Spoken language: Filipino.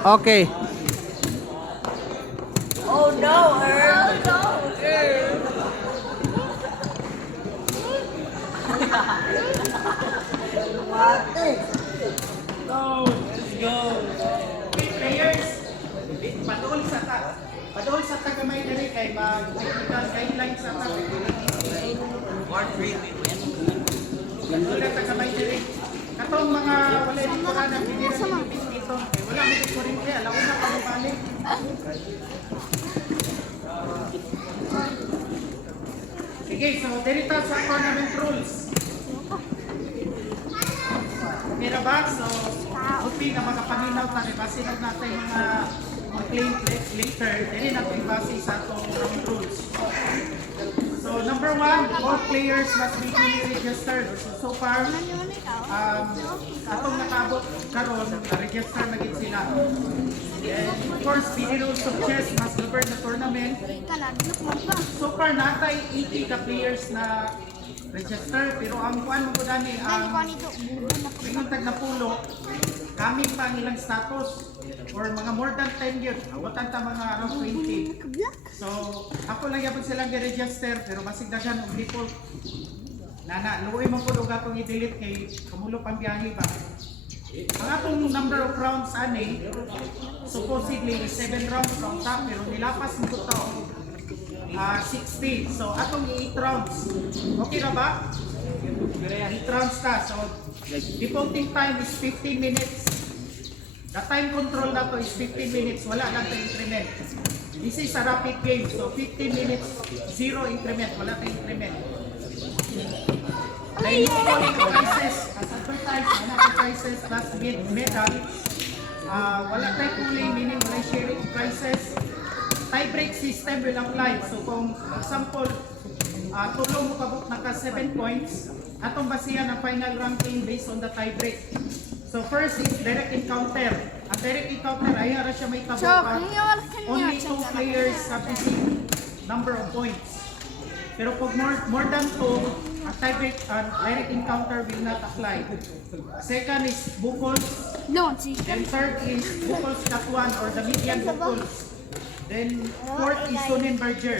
Okay. Oh no, Earl. Oh no, Earl. Go! Let's go! Okay, players, padol sa tagamay dali kay mag-technical guidelines sa padol sa tagamay dali. Katong mga wala yung kurana, hindi rin pinipis dito. Wala may kurente, alaw na pa balik. Sige, so dirita sa tournament rules. Okay na ba? So, hoping na makapaminaw tayo. Base lang natin mga claim later. Dili natin base sa itong rules. So, number 1, all players must be duly registered. So far, atong nakabot karon, na-register na gid sila. And of course, the rules of chess must govern the tournament. So far, natay 80 ka players na register, pero ang kuan mo gani ang tag na pulo kami pa ang ilang status or mga more than 10 years abutan ta mga around 20. So ako lang yapon silang gi-register pero basig daghan og default nana luoy man pud og atong i-delete kay kamulo pang biyahe pa. Ang atong number of rounds ani supposedly 7 rounds from top pero nilapas mo to 60. So, atong 8 rounds. Okay na ba? 8 rounds ka. So, defaulting time is 15 minutes. The time control na to is 15 minutes. Wala na ito increment. This is a rapid game. So, 15 minutes, 0 increment. Wala ito increment. Then, calling prices. As advertised, wala ito prices plus medal. Wala tayo cooling, meaning wala sharing prices. Tie-break system will apply. So kung example, tulong mo kabuk naka 7 points, atong basihan ang final ranking based on the tie-break. So first is direct encounter. Ang direct encounter, ay ara siya may tabok at only 2 players have received number of points. Pero pag more than 2, ang tie-break direct encounter will not apply. Second is bukols. Then third is bukols +1 or the median bukols. Then fourth is Sonenberger.